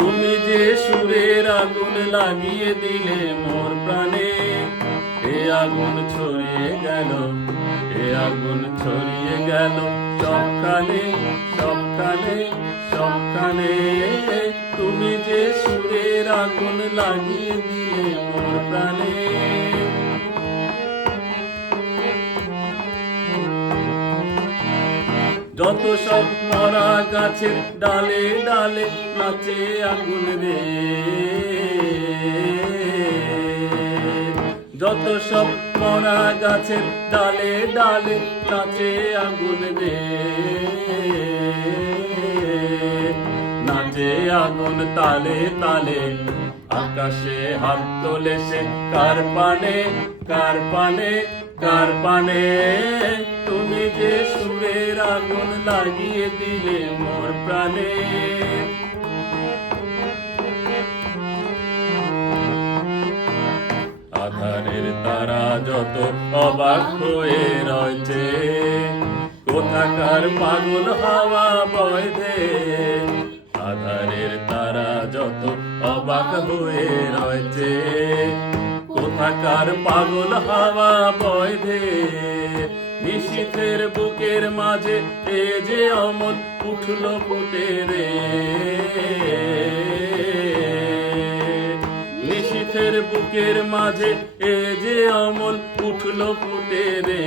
তুমি যে সুরের আগুন লাগিয়ে দিলে মোর প্রাণে, এ আগুন ছড়িয়ে গেল, এ আগুন ছড়িয়ে গেল সবখানে, সবখানে, সবখানে। তুমি যে সুরের আগুন লাগিয়ে দিলে মোর প্রাণে। যত সব মরা গাছের ডালে ডালে নাচে আগুন রে, যত সব মরা গাছের ডালে ডালে নাচে আগুন রে, নাচে আগুন তালে তালে। আকাশে হাত তোলে সে কার পানে, কার পানে, কার পানে। তুমি যে সুরের আগুন লাগিয়ে দিলে মোর প্রাণে। আধারের তারা যত অবাক হয়ে রয়েছে, কোথাকার পাগল হাওয়া বয় দে। আধারের তারা যত অবাক হয়ে রয়েছে, কোথাকার পাগল হাওয়া বয় দে। নিশীথের বুকের মাঝে এ যে অমন উঠল ফুটে রে, নিশীথের বুকের মাঝে এ যে অমল উঠল ফুটে রে,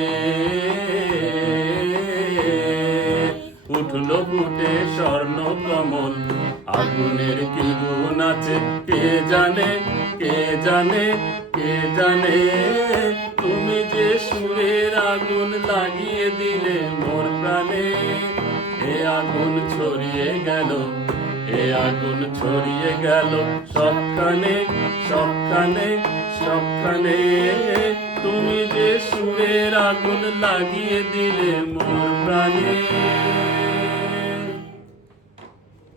উঠল ফুটে স্বর্ণ কমল। আগুনের কি গুণ আছে কে জানে, কে জানে, কে জানে। তুমি যে সুরের আগুন লাগিয়ে দিলে মোর প্রাণে, এ আগুন ছড়িয়ে গেল, এ আগুন ছড়িয়ে গেল সবখানে, সবখানে, সবখানে। তুমি যে সুরের আগুন লাগিয়ে দিলে মোর প্রাণে।